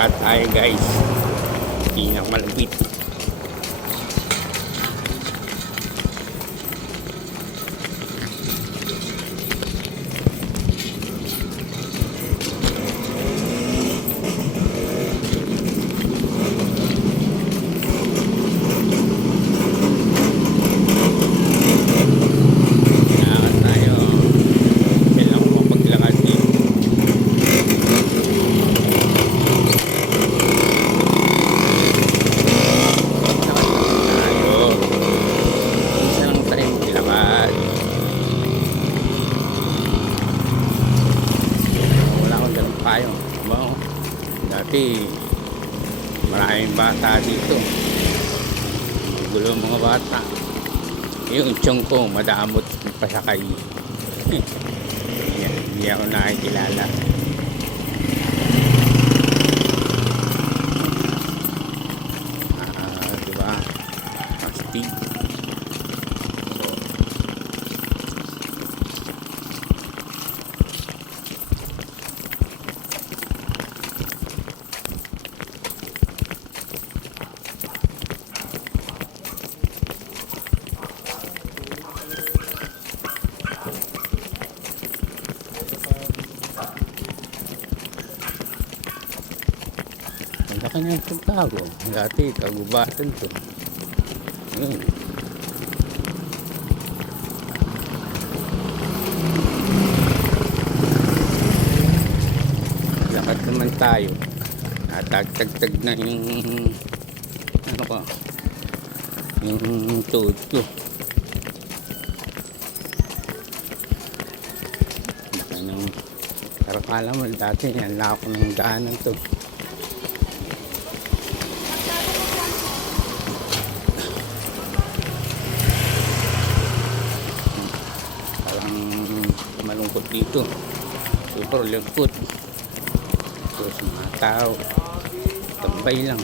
Cut tayo guys. Pinakamalupit. Dati maraming bata dito, gulo mga bata. Yung tiyong ko madamot pasakay. Hindi ako nakikilala. Diba speed. Laki na yung tago. Dati, kagubatan to. Yun. Lakad naman tayo. Natagtagtag na yung ano ko, yung tuhod ko. Laki ng karakala mo. Dati, yan lang ako ng daanan to. Malungkot dito, super lungkot. Terus mga tao tambay lang.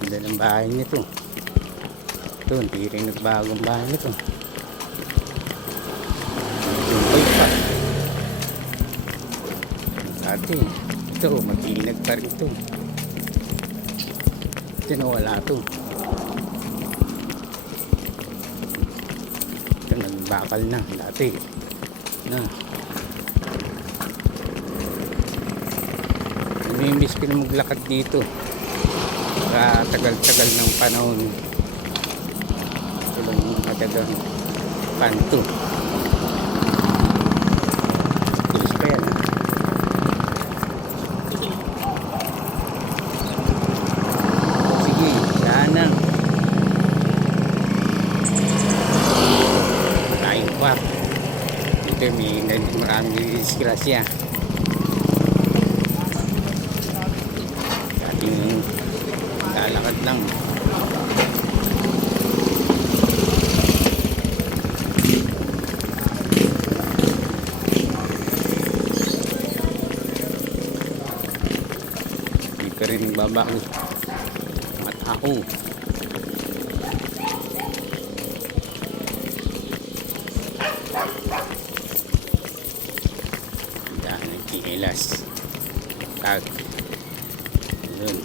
Ganda ng bahay nito. Ito, hindi rin nagbagong bahay nito. Dati, ito, matinag pa rin ito. Ito na wala ito. Ito, nagbakal na. Dati, na. Namimiss ko na maglakad dito. Sa tagal-tagal ng panahon. Ito lang yung matagang kanto. Dito may maraming disgrasya. Dating lalakad lang. Dito rin nagbabago mga tao. Kikilas tag yun.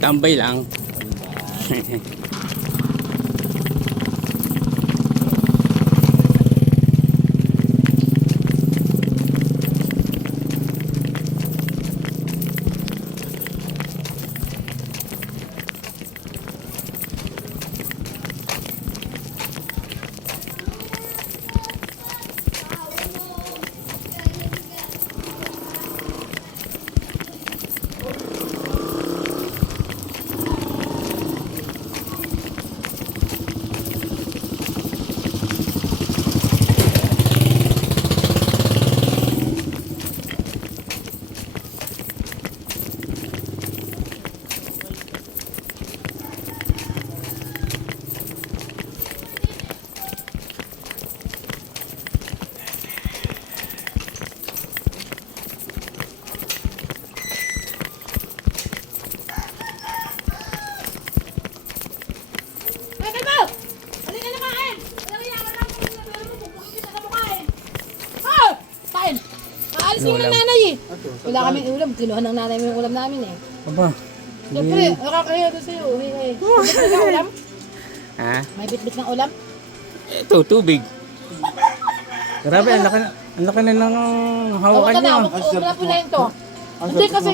Tambay lang. gising ulam. ng nanay eh. Ato, Wala kaming ulam. Kinuha ng nanay mo yung ulam namin eh. Aba. Siyempre, nakakaya doon sa'yo. May bitbit ng ulam? Ha? May bitbit ng ulam? Ito, tubig. Grabe, ang laki na ng hawakan Huwag ka niyo. na, huwag na punayin to. Hindi kasi,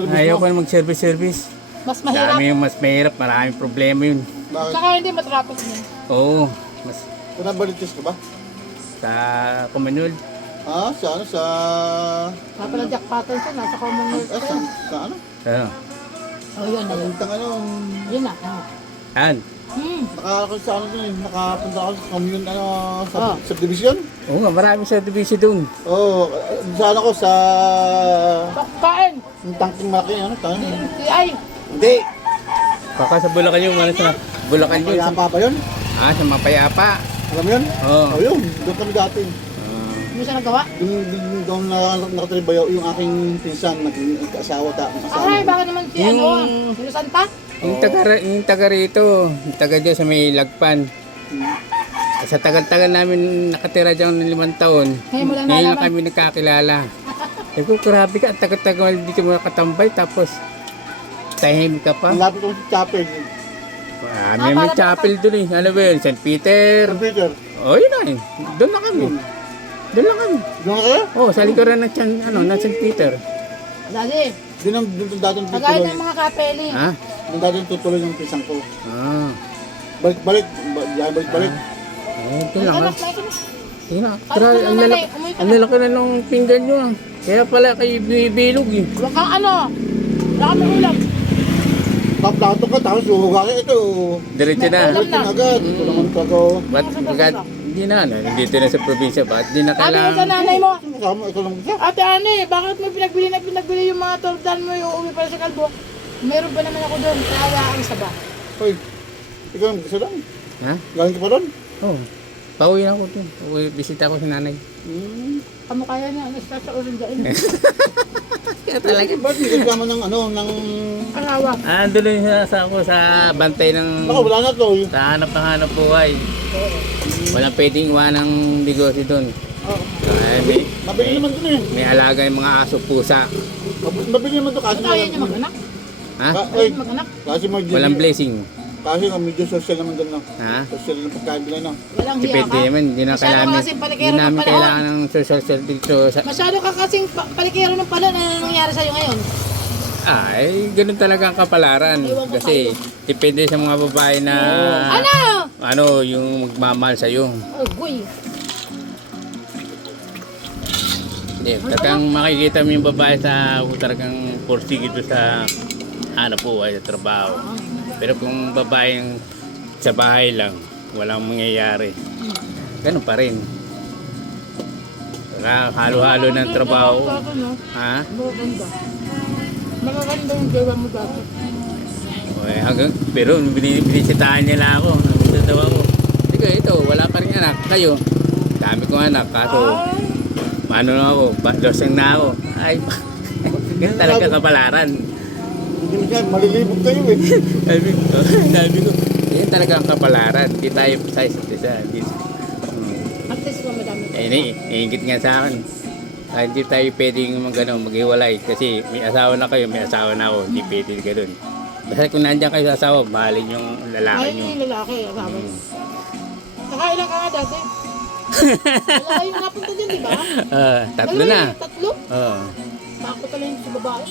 Ayaw ko na mag-service. mas mahirap. Dami yung mas mahirap, maraming problema yun. Bakit? Saka hindi matrapos niya. Oo, mas Pinabalitis ka ba? sa Commonwealth. Ah, sa ano? Sa... Pala Jack Patterson, nasa Commonwealth. Sa ano? Oo. Oh, yun na yun. Tang ano? Yun na. Oh. Yan. Nakakakot sa ano dun eh. Nakapunta ako sa commune ano, sa Ah. subdivision. Oo nga, maraming service doon. Oo, sa ano ko, sa... Kain! Yung tangking malaki, ano? Tangking. Ay! Hindi! Baka sa Bulacan yung ano sa Bulacan yun. Kaya pa yun? Sa Mapayapa. Alam mo yun? Oo. Oh, yun. Doon kami dati. Hindi siya nagawa? Doon nakatribayo yung aking pinsan, nag-asawa ta. Ay, baka naman si Yung- ano, si Santa? Yung taga rito, yung taga dyan sa may Lagpan. Sa tagal-tagal namin nakatira dyan ng 5 taon. Ngayon mo lang Ngayon lang nalaman. kami nagkakilala. Sabi ko, grabe ka, ang tagal-tagal dito mo nakatambay, tapos tahimik ka pa. Ang lapit ko sa chapel. May para- chapel doon eh. Ano ba yun? St. Peter. Sir Peter, Oh, yun na eh. Doon lang kami. Doon lang kami. doon na kayo? Oh, sa likuran ng ng St. Peter. Dali, Doon dating kagaya tutuloy. ng mga kapeli. Ha? Doon dating tutuloy yung pinsan ko. Ah. Balik-balik. Balik-balik. Ito May lang ah. anak, may anak. Yun na. Ano na, nanay? Umuwi ka Ang na. lalaki na nung pinggan nyo ah. Kaya pala kayo bibilog eh. Huwag kang ano. Wala kami ulam. Kaplato ka, tapos huhuga ka ito. Diretso na. Ulam Balik na agad. Ito naman tagaw. Ba't agad? Hindi na. Nandito na sa probinsya. Ba't di na Sabi mo sa kailangan? nanay mo, Kasama, ikaw lang isa. Ate Ani, bakit mo pinagbili yung mga tordan mo, yung uwi para sa kalbo? Meron ba naman ako doon? Kaya ang saba. Hoy, ikaw lang isa lang. Ha? Galing ka pa doon? Oo. Pauwi na ako dun. Uwi, bisita ko si nanay. Kamukaya niya, nasa sa urin dyan. Kaya talaga. Ba't hindi ka kasama ng ano, ng... Kalawa. Doon lang sa ako sa bantay ng Baka wala na to. sa hanap buhay. Walang pwedeng iwan ng negosyo doon. Oo. May, Mabili naman doon eh. may alaga yung mga aso pusa. Mabili naman doon kasi... Kaya niya mag-anak? Ha? Kaya niya mag-anak? Kasi Walang blessing. Kasi nga medyo social naman doon no. Ha? Social ng pagkain nila no. Walang hiya Depende ka? naman. Hindi na Masyado kailangan. ka kasing Hindi palikero ng namin panahon. kailangan ng social dito. Masyado ka kasing palikero ng panahon. Ano nangyari sa'yo ngayon? Ay, ganun talaga ang kapalaran. Ewan ko Kasi depende sa mga babae na Ano? yung magmamahal sa'yo. Oh, guy. Hindi, talagang makikita mo yung babae sa talagang porsigido sa hanap buhay, sa trabaho. Pero kung babaeng sa bahay lang, walang mangyayari. Ganun pa rin. Halo-halo ng trabaho. Ha? Magaganda. Magaganda yung gawa mo dati. Pero binisitahan niya lang ako. Nandito daw ako. Sige, ito, wala pa rin anak. Kayo, dami kong anak. Kaso, paano na ako? Losing na ako. Ay, ganun talaga kapalaran. Hindi mo siya, malilibog kayo eh. Sabi ko, yan talaga ang kapalaran. Hindi tayo sa isa't isa. Artist ko madami. Iingit nga sa akin. Hindi tayo pwedeng maghiwalay. Kasi may asawa na kayo, may asawa na ako. Hindi pwede ganun. Basta kung nandiyan kayo sa asawa, mahalin yung lalaki Ay, nyo. yung lalaki. Asawa. Nakailan ka nga dati? Wala yung napunta dyan, di ba? Tatlo Dalawa na. yun, Tatlo? Oo. Bako talaga yung sa babae.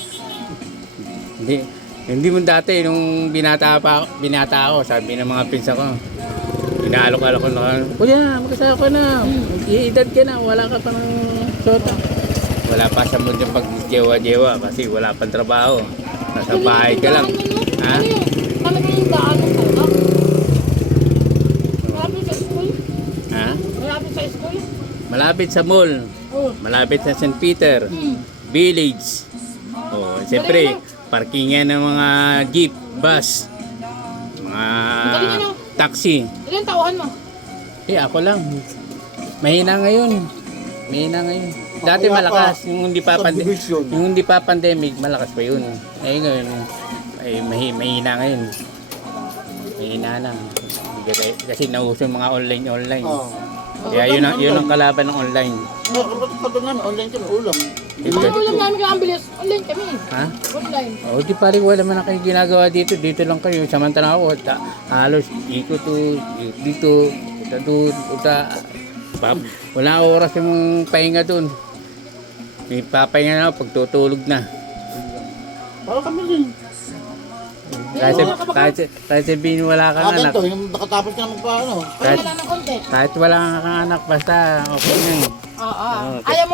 Hindi mo dati, nung binata ako, sabi ng mga pinsa ko, inaalok-alok ko na, Kuya, mag-asawa ka na, iedad ka na, wala ka pa ng sota. Wala pa sa mood yung pag-jewa-jewa kasi wala pang trabaho. Nasa bahay ka lang. Ha? Ano yun? Talagang yung daan mo talaga? Malapit sa school? Ha? Malapit sa school? Malapit sa mall, Oo. malapit sa St. Peter, Village. Oh, siyempre, parkingan ng mga jeep, bus, mga Galing ano? taxi. Ilan tauhan mo? Ako lang. Mahina ngayon. Dati Kaya malakas, pa, yung hindi pa subdivision. yung hindi pa pandemic, malakas pa yun. Ngayon, mahina ngayon. Mahina na. Kasi nauso yung mga online. Oh. Kaya yun ang kalaban ng online. Kapag namin, online kami, ulam. Ang ulam namin kaya ang bilis, online kami. Ha? Online. O di pare, wala man na kayo ginagawa dito. Dito lang kayo. Samantala ako, halos ikot dito, doon, wala oras yung pahinga doon. May papahinga na ako, pagtutulog na. Para kami din. Kahit sabihin wala kang Akin anak. to, yung nakatapos ka na magpaano. Kaya lang ng konti. Kahit wala kang anak, basta okay na. Oo. Ayaw